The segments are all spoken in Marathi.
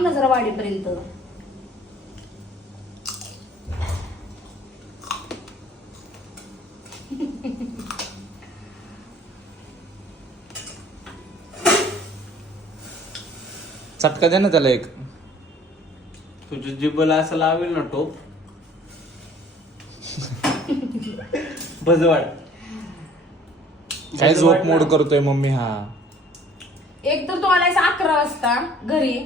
थांब ना जरा वाढेपर्यंत. चटका दे ना त्याला एक. तुझ्या जिभेला असं लावेल ना टोप. भजवाड काय झोप मोड करतोय मम्मी हा. एक तर तू आलायस 11 वाजता घरी,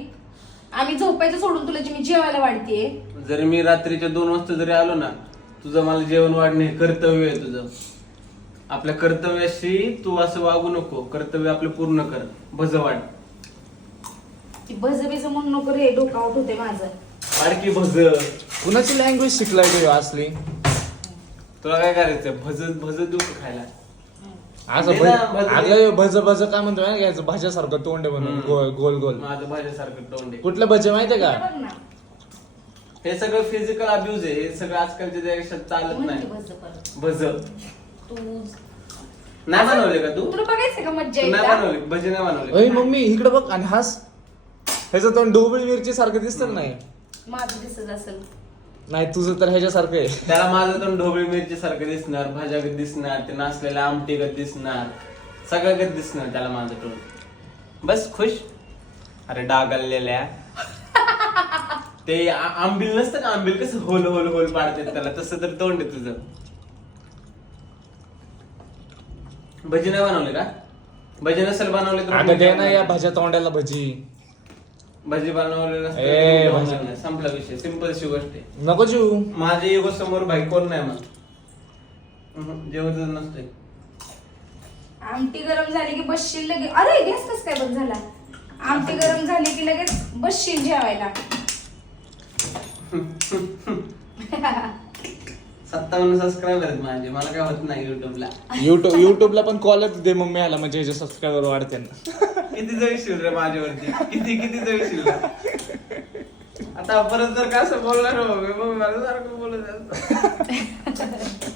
आम्ही झोपायचं सोडून तुला मी जेवायला वाढतेय. जरी मी रात्रीच्या 2 वाजता जरी आलो ना, तुझं मला जेवण वाढणे हे कर्तव्य आहे तुझं. आपल्या कर्तव्याशी तू असं वागू नको. कर्तव्य आपलं पूर्ण कर. भजवाड ती भज बिज म्हणून नको रे, डोकं आउट होते माझं. आणखी भज. कुणाची लँग्वेज शिकलाय तू असली? तुला काय करायचं? भज भज देऊ का खायला? असं दे ना, भज दे. अगं भज भज काय म्हणतो माहिती घ्यायचं भाज्यासारखं तोंड आहे म्हणून गोल गोल. माझं भाज्यासारखं तोंड आहे. कुठलं भजे माहितीये का? बघ ना, हे सगळं फिजिकल अब्युज आहे. हे सगळं आजकालच्या देशात चालत म्हणते नाही. भज परत. भज तू नाही बनवले का तू? तुला बघायचं का मज्जा तू नाही येईल? बनवले भजी नाही बनवले. अय मम्मी इकडे बघ आणि हास. ह्याचं तोंड ढोबळी मिरची सारखं दिसतं नाही? माझं दिसत असेल. नाही तुझं तर ह्याच्यासारखं आहे. त्याला माझं तर ढोबळी मिरची सारखं दिसणार, भाज्यागत दिसणार, ते नाचलेल्या आमटीगत दिसणार, सगळ्यागत दिसणार त्याला माझं तोंड. बस खुश. अरे डागलेल्या ते आंबील नसतं का, आंबील कसं होल होल होल पाडतात त्याला, तसं तर तोंड आहे तुझं. भजी नाही बनवले का? भजी नसेल बनवले आता दे ना या तर भाज्या तोंडाला भजी. भजी बनवले ए, नसते भजी. संपला विषय. सिंपलशी गोष्ट आहे. नको जीव. माझ्या इगो समोर भाई कोण नाही मग. जेवतच नसतंय. आमटी गरम झाली की बसशील लगेच. अरे गॅस कस काय बंद झाला? आमटी गरम झाली की लगेच बसशील जेवायला. 57 सबस्क्रायबर आहेत माझे. मला काय होत नाही युट्यूबला. युट्यूबला पण कॉलच दे मम्मी ह्याला, म्हणजे ह्याचे सबस्क्रायबर वाढते ना. किती जळशील रे माझ्यावरती. किती जळशील. आता परत जर का असं बोलणार हो, मग मला सारखं बोलत असतं.